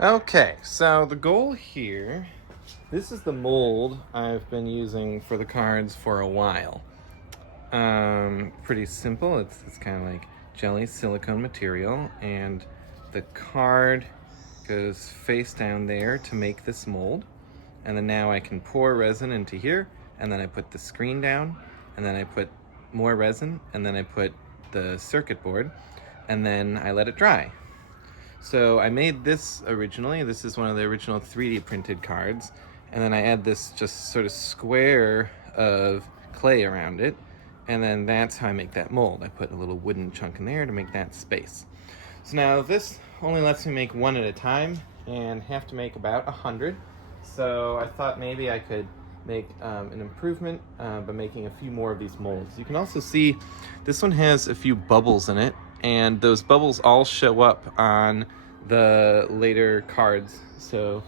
Okay, so the goal here, this is the mold I've been using for the cards for a while. Pretty simple. It's kind of like jelly silicone material, and the card goes face down there to make this mold. And then now I can pour resin into here, and then I put the screen down, and then I put more resin, and then I put the circuit board, and then I let it dry. So I made this originally. This is one of the original 3D printed cards. And then I add this just sort of square of clay around it. And then that's how I make that mold. I put a little wooden chunk in there to make that space. So now this only lets me make one at a time and have to make about 100. So I thought maybe I could make an improvement by making a few more of these molds. You can also see this one has a few bubbles in it, and those bubbles all show up on the later cards. So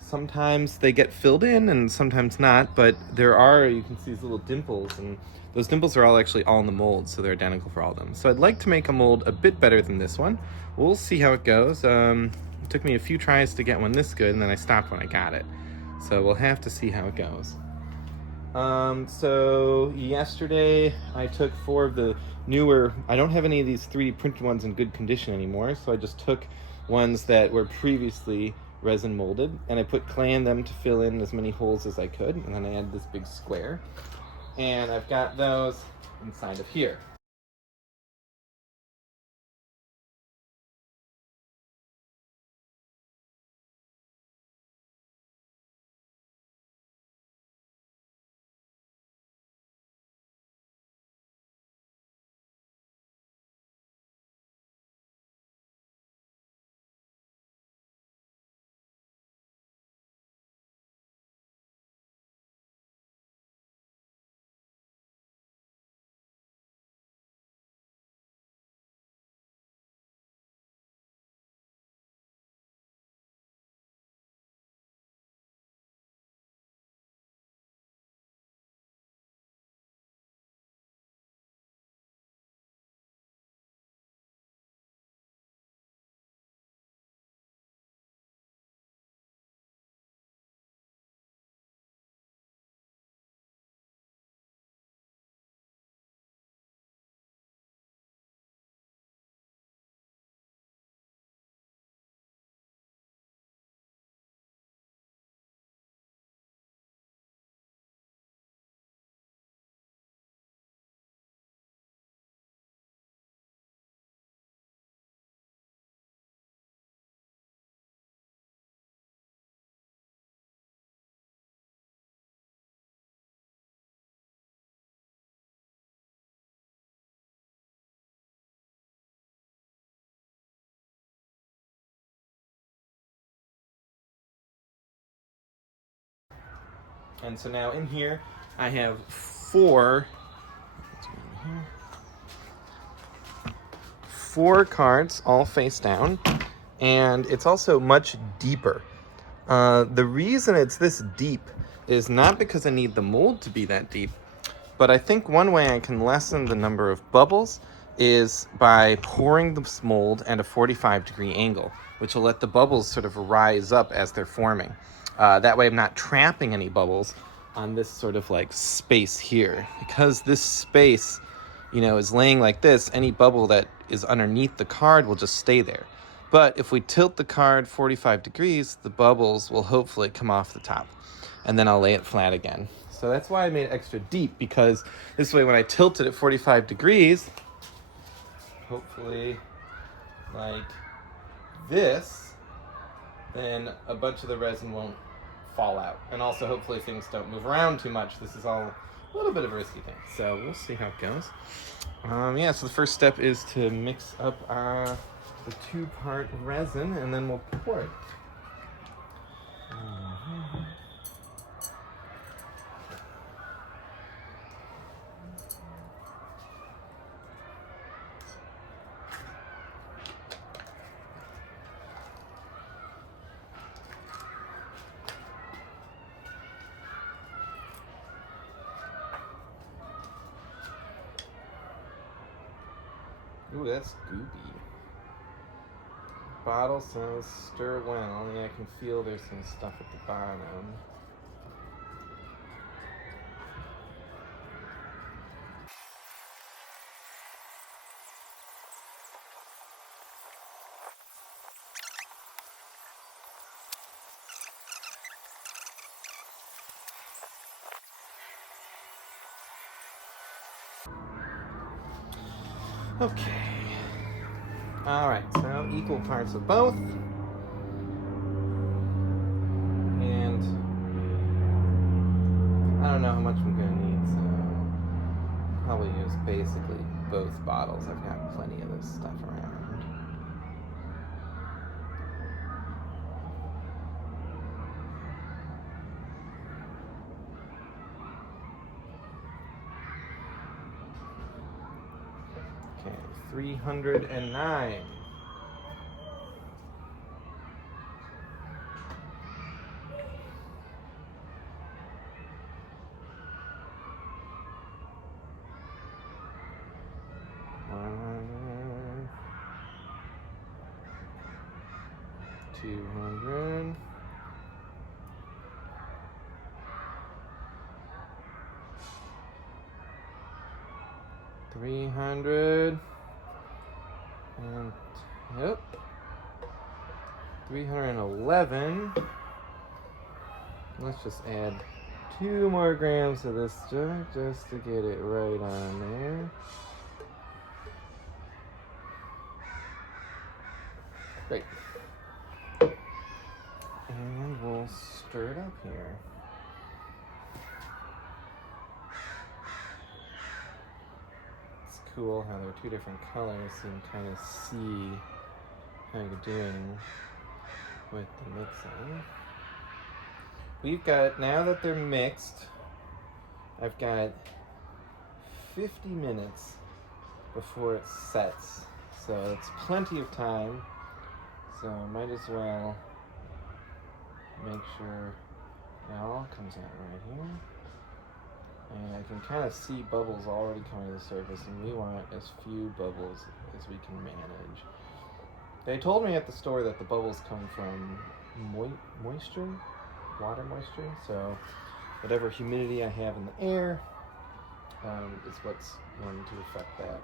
sometimes they get filled in and sometimes not, but you can see these little dimples, and those dimples are actually all in the mold, so they're identical for all of them. So I'd like to make a mold a bit better than this one. We'll see how it goes. It took me a few tries to get one this good, and then I stopped when I got it. So we'll have to see how it goes. So yesterday I took 4 of the newer, I don't have any of these 3D printed ones in good condition anymore, so I just took ones that were previously resin molded, and I put clay in them to fill in as many holes as I could, and then I added this big square, and I've got those inside of here. And so now in here I have 4 cards all face down, and it's also much deeper. The reason it's this deep is not because I need the mold to be that deep, but I think one way I can lessen the number of bubbles is by pouring this mold at a 45-degree angle, which will let the bubbles sort of rise up as they're forming. That way I'm not trapping any bubbles on this sort of like space here. Because this space, is laying like this, any bubble that is underneath the card will just stay there. But if we tilt the card 45 degrees, the bubbles will hopefully come off the top. And then I'll lay it flat again. So that's why I made it extra deep, because this way when I tilt it at 45 degrees, hopefully like this, then a bunch of the resin won't fall out. And also hopefully things don't move around too much. This is all a little bit of a risky thing. So we'll see how it goes. So the first step is to mix up the 2-part resin, and then we'll pour it. Ooh, that's goopy. bottle, so let's stir well. Yeah, I can feel there's some stuff at the bottom. Okay. All right, so equal parts of both. And I don't know how much I'm gonna need, so probably use basically both bottles. I've got plenty of this stuff around. Okay, 309. One, 200. 300. And yep. 311. Let's just add 2 more grams of this jug just to get it right on there. Great. And we'll stir it up here. It's cool how there are 2 different colors, so you can kind of see how you're doing with the mixing. We've got, now that they're mixed, I've got 50 minutes before it sets. So it's plenty of time. So I might as well make sure it all comes out right here. And I can kind of see bubbles already coming to the surface, and we want as few bubbles as we can manage. They told me at the store that the bubbles come from moisture, water moisture, so whatever humidity I have in the air is what's going to affect that.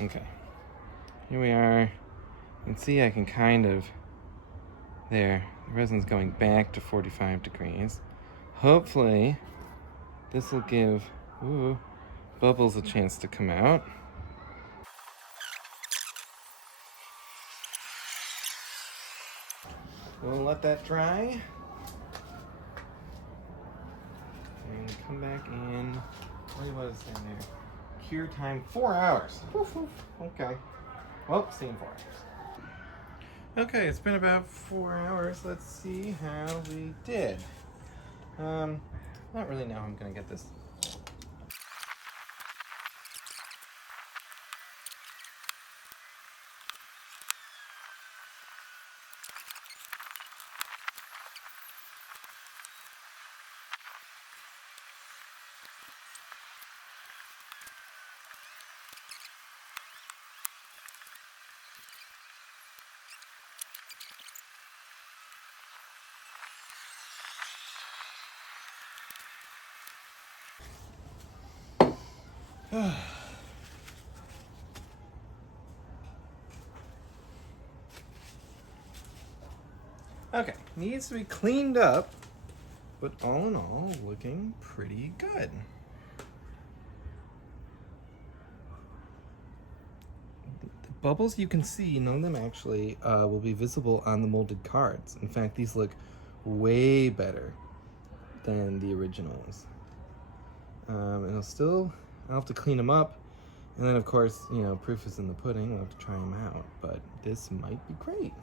Okay, here we are. You can see I can kind of, there, the resin's going back to 45 degrees. Hopefully, this will give bubbles a chance to come out. We'll let that dry. And come back in, what was in there? Cure time 4 hours. Woof, woof. Okay. Well, see you in 4 hours. Okay, it's been about 4 hours. Let's see how we did. Not really know how I'm gonna get this. Okay, needs to be cleaned up, but all in all, looking pretty good. The bubbles you can see, none of them actually will be visible on the molded cards. In fact, these look way better than the originals. And I'll have to clean them up. And then of course, you know, proof is in the pudding. We'll have to try them out, but this might be great.